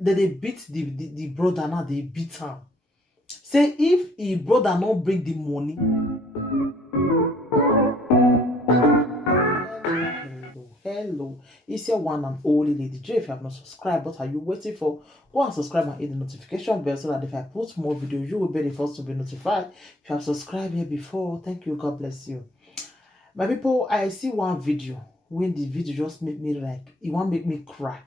they beat the brother, now they beat him. Say if his brother not bring the money. Hello. It's your one and only Lady J. If you have not subscribed, what are you waiting for? Go and subscribe and hit the notification bell so that if I post more videos, you will be the first to be notified. If you have subscribed here before, thank you. God bless you. My people, I see one video when the video just make me like, it won't make me cry.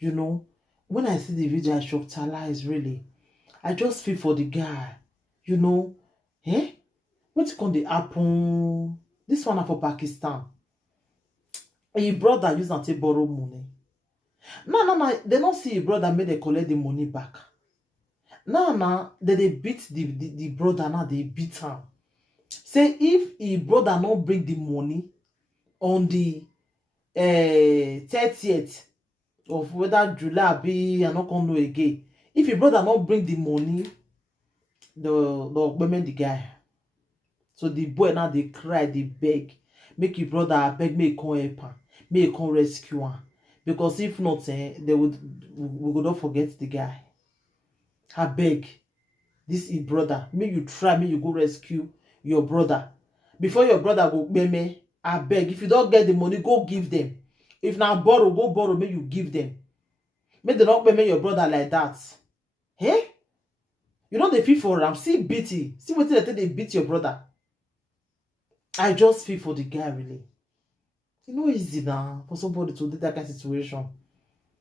You know, when I see the video, I shocktalize really. I just feel for the guy. You know, what's going to happen? This one for Pakistan. Your brother use and take borrow money. No. They don't see your brother make they collect the money back. Now, they beat the brother, now they beat him. Say if your brother not bring the money on the 30th of whether July be and not come know again. If your brother not bring the money, they'll payment the guy. So the boy now they cry, they beg, make your brother beg, make come help him, make come rescue him. Because if not, we would not forget the guy. I beg, this is brother. May you try, may you go rescue your brother. Before your brother go pay me, I beg. If you don't get the money, go give them. If now borrow, go borrow, may you give them. May they not pay me your brother like that. Hey? You know they feel for him. See beating. See what they beat your brother. I just feel for the guy really. You know easy now for somebody to do that kind of situation.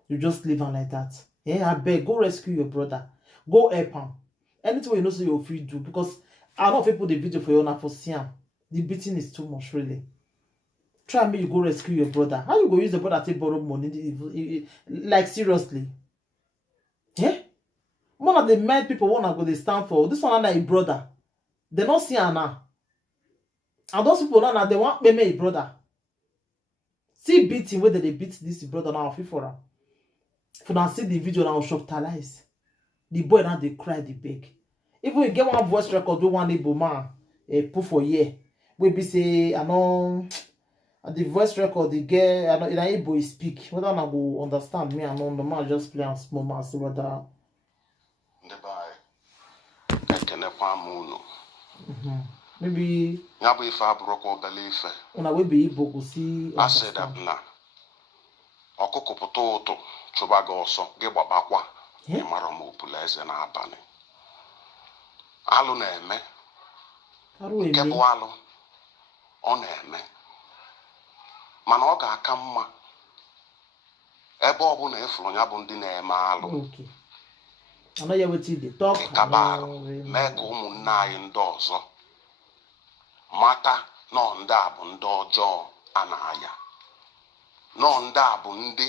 You just leave him like that. Yeah, I beg, go rescue your brother. Go help him. Anything you know so you're free to do. Because I don't put the video for you now for seeing. The beating is too much really. Try me, you go rescue your brother. How you go use the brother to borrow money? Like seriously. Yeah? One of the men people wanna go they stand for. This one and a brother. They not see her now. And those people now they want me a brother. See beating whether they beat this brother now feel for her. For now see the video now shocktalize. The boy now they cry, they beg. Even you get one voice record with one able man put for year. We be say I know the voice record they get I know in able speak. Whether I go understand me, I know the man just play and small man see whether maybe una we be able to see na ọkụkọ pụta ụtụ chụba gị ọsọ gị gbabakwa ịmara ma opula eze n'abalị alụ na-eme nke bụ alụ ọ na-eme mana ọ ga-aka mma ebe ọ bụ na ịfụrụ ya bụ ndị na-eme alụ ịkaba arụ mee ka ụmụnne anyị ndị ọzọ mata nọ ndị a bụ ndị ọjọọ a na-aya nọ ndị a bụ ndị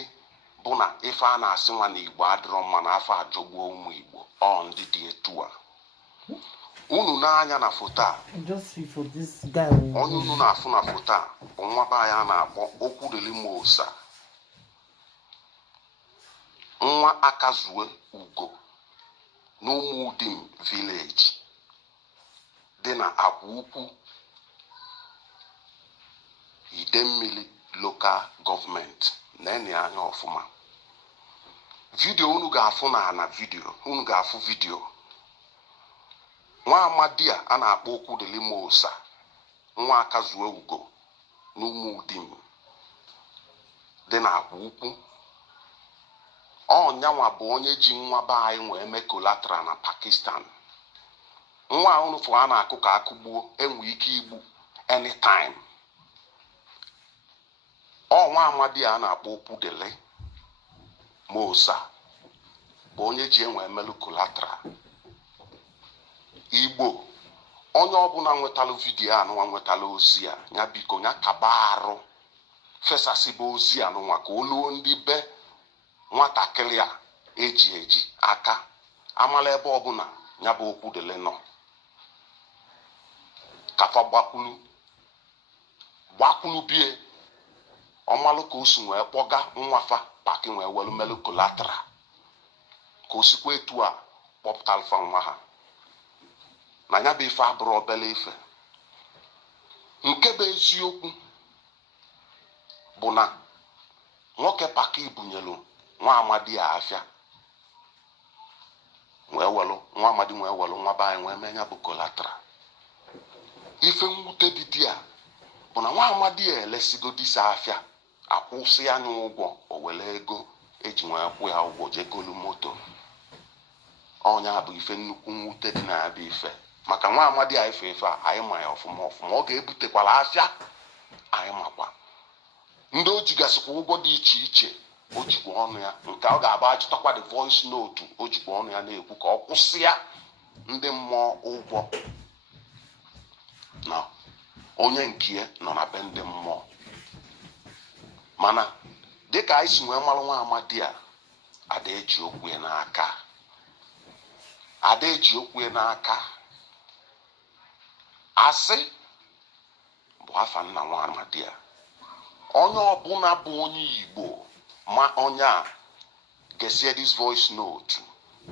bụ na ife a na-asị nwa na Igbo adịrọ mma na afọ ajọgbuo ụmụ Igbo ọ ndị dị etu a unu n'anya na foto a onye unu na-afụ na foto a bụ nwa be anyị a na-akpọ Okwudilimosa nwa Akazue Ugo n'Umudim village dị na Akwa Ukwu Idemmili local government na-enye anya ọfụma video unu ga-afụ na video unu ga-afụ video nwa amadi a na-akpọ Okwudilimosa nwa Akazue Ugo n'Umudim dị na Akwa Ukwu ọnyanwa bụ onye ji nwa be anyị wee mee collateral na Pakistan nwa unu fụ a na-akụ ka akụgbuo enwe ike igbu anytime nwa amadi a na-akpọ Okwudilimosa bụ onye ji enwe emelu collateral Igbo onye ọbụla nwetala vidiyo anụnwa nwetala ozi a ya biko ya kaba arụ fesasịba ozi anụnwa ka oluo ndị be nwatakịrị a eji aka amala ebe ọbụla ya bụ Okwudili nọ kafa gbakwulu bie ọmalụ ka o si wee kpọga nwafa paki wee welu melu collateral ka o sikwa etu a kpọpụta alfa nwa ha na ya bụ ife abụrụ obele ife nke bụ eziokwu bụ na nwoke paki bunyelu nwa amadi a afịa wee welụ nwa amadi wee welụ nwa be anyị wee mee ya bụ collateral. Ife mwute dị a bụ na nwa amadi a elesigo disa afịa akwụsị anya ụgwọ o were ego eji wee kwụ ya ụgwọ jee golu moto. Ọnya bụ ife nnukwu mwute dị na ya bụ ife, maka nwa amadi a ife a anyị ma ya ọfụma ọ ga-ebutekwala afịa anyị makwa. Ndị o jigasịkwa ụgwọ dị iche iche o jikwa ọnụ ya, nke ọ ga-aba achịtakwa the voice note o jikwa ọnụ ya na-ekwu ka ọ kwụsị ya ndị mmụọ ụgwọ na onye nke nọ na be ndị mmụọ. Mana dịka anyị si wee mara nwa amadi a, ada eji okwu ya n'aka, ada eji okwu ya n'aka. Asị bụ afa nna nwa amadi a. Onye ọbụla bụ onye Igbo ma onye a gesie this voice note,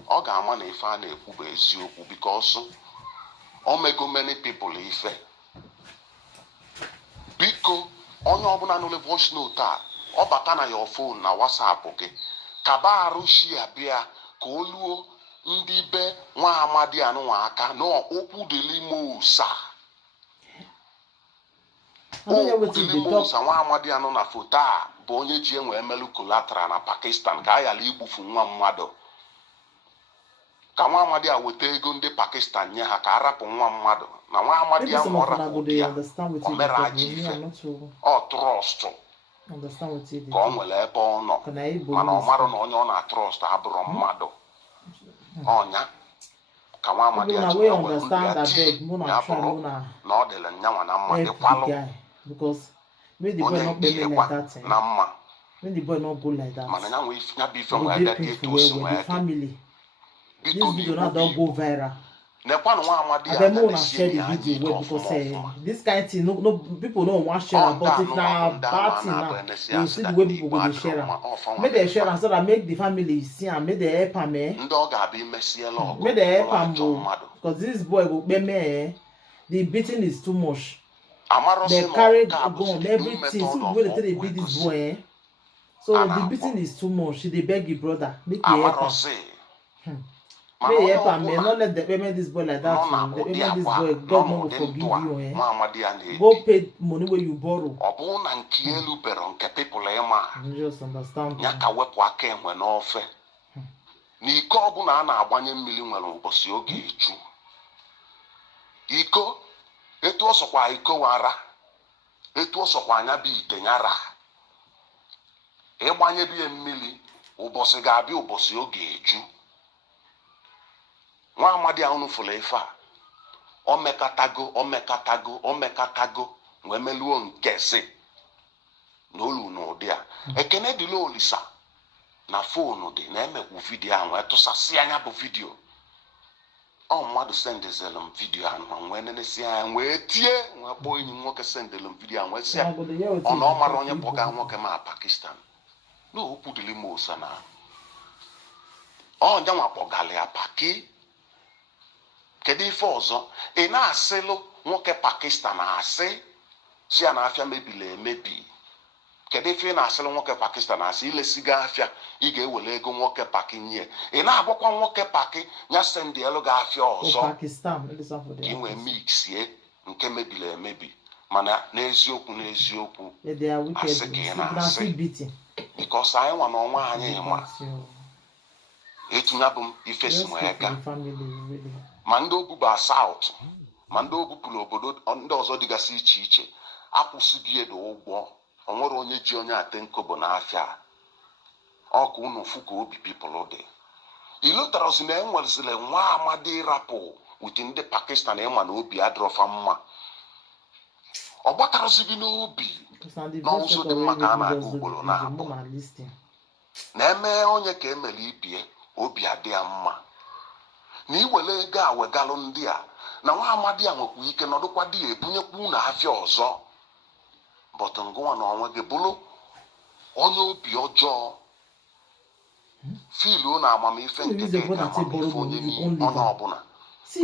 ọ ga-ama na ife a na-ekwu bụ eziokwu, because o mego many people ife. Biko onye ọbụla nụle voice note a, ọ bata na your phone na WhatsApp gị, kaba arụ shia bịa ka o luo ndị be nwa amadi anụnwa aka na okwu delimosa. Delimosa nwa amadi anụ na foto a bụ onye ji enwe emelu collateral na Pakistan ka a yala igbufu nwa mmadụ, ka nwa amadi a weta ego ndị Pakistan nye ha ka arapụ nwa mmadụ, na nwa amadi ahụ ọ rapụ ya o mere ajọ ife. Ọ trọstụ ka ọ nwere ebe ọ nọ, mana ọ marụ na onye ọ na-atrọst abụrụ mmadụ. Ọnya ka nwa amadi a ji ya bụrụ na ọ dịrị nyanwa na mma ịkwalụ onye nke ịkwa na mma. Mana ya nwee ya bụ ife nwee bịa etu o si wee dị. Biko nekwanụ nwa amadi a na-esi ya anyị ike ọfụma. This kind thing, no people don't want share about it now. Bad thing now. You see the way people go to share. Make them share so that make the family see and make them help am. Ndị ọ ga-abịa imesiela ọgụ. Make them help am because this boy go pay me. The beating is too much. They carry gun everything. See the way they beat this boy. So the beating is too much. They beg your brother make you help am. May help am, may not let the payment this boy like that. The payment this boy, God no will forgive you. Go pay money where you borrow. Just understand. Ya ka wepụ aka enwe n'ofe. N'iko ọbụla a na-agbanye mmiri nwere ụbọchị oge eju. Iko etu ọsọkwa iko wara, etu ọsọkwa anya bụ ite nyara. Ịgbanye bie mmiri ụbọchị ga-abịa ụbọchị oge eju. Nwa amadi ahụ fụrụ ife a, o mekatago wee meluo nkezi n'olu n'ụdị a. Ekene dịla Olisa na fonu dị na-emekwu vidiyo ahụ etụsasị anya bụ vidiyo. Ọ mmadụ sendezelu m vidiyo ahụ wee nenesi anya wee tie wee kpọọ enyi nwoke sendelu m vidiyo ahụ wee sị ya ọ na ọ mara onye kpọga nwoke ma Pakistan n'okwu Delimosa na ọ nyanwa kpọgala ya Paki. Kedu ife ọzọ ị na-asịlụ nwoke Pakistan asị si ya na afịa mebili emebi? Kedu ife ị na-asịlụ nwoke Pakistan asị ilesiga afịa ị ga-ewele ego nwoke Paki nye? Ị na-agwakwa nwoke Paki nya sendi elu ga afịa ọzọ ka ị nwee mixie nke mebili emebi. Mana n'eziokwu asị ka ị na-asị because anyị nwa n'ọnwa anyị ma etu ya bụ ife si wee gaa. Ma ndị obuba South, ma ndị obupụrụ obodo ndị ọzọ dịgasị iche iche akwụsịghị edo ụgwọ. O nwere onye ji onye ate nkobo n'afịa. Ọkụ unu fụ ka obi pipụlụ dị. Ilotara ozi na enwezile nwa amadi rapụ witi ndị Pakistan ịma na obi adịrọfa mma. Ọ gbatarozighị n'obi na ụzọ dị mma ka a na-aga ugboro na-abụ. Na-eme onye ka emere ibie obi adị ya mma. Na iwele ego a wegalụ ndị a na nwa amadi a nwekwa ike nọdụkwa dị ebunyekwu na afịa ọzọ. But ngụwa na onwe gị bụrụ onye obi ọjọọ. Filu na amamife nke gị na amamife onye ọbụla.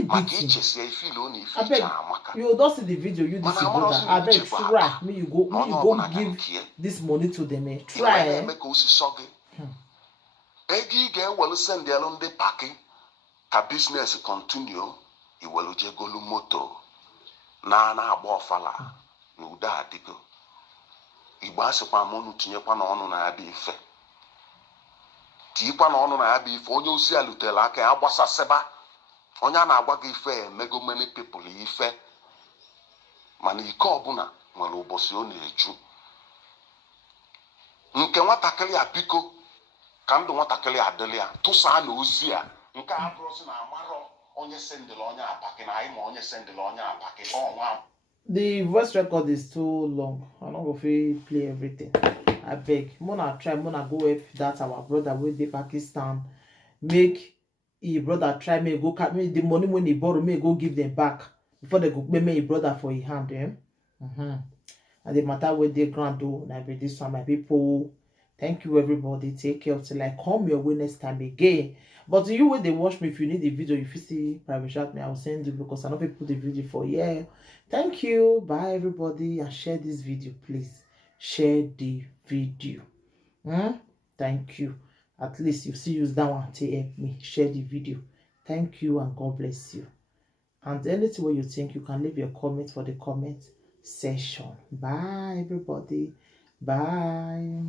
Maka ichesie ifilu na ife iche amaka. You don't see the video you this brother. I beg try me you go give this money to them. Try. Ego ị ga-ewelu sendelu ndị Paki ka business continue iwelu jegolu moto na-agba ọfala na udo adịgo. Igbo asịkwa m unu tinyekwa n'ọnụ na ya bụ ife, tiikwa n'ọnụ na ya bụ ife. Onye ozi a lutere aka ya gbasasịba, onye a na-agwa gị ife emego many people ife, mana ike ọbụla nwere ụbọchị ọ na-eju. Nke nwatakịrị a biko ka ndụ nwatakịrị adịrị ya tụsaa na ozi a, nke a bụrụzi na amarọ onye sendịrị onye apaki na anyị ma onye sendịrị onye apaki ọnwa. The voice record is too long. I'm not going to play everything. I beg. Mona try. Mona go help that our brother with the Pakistan. Make his brother try. May go cut me the money when he borrow. May go give them back before they go pay me his brother for his hand. And the matter with the grand do. Now be this one, my people. Thank you everybody. Take care till I come your way next time again. But you when they watch me, if you need the video, if you see private chat me, I will send you because I know people put the video for you. Thank you. Bye everybody, and share this video, please. Share the video. Thank you. At least you see use that one to help me. Share the video. Thank you and God bless you. And anything what you think, you can leave your comment for the comment section. Bye everybody. Bye.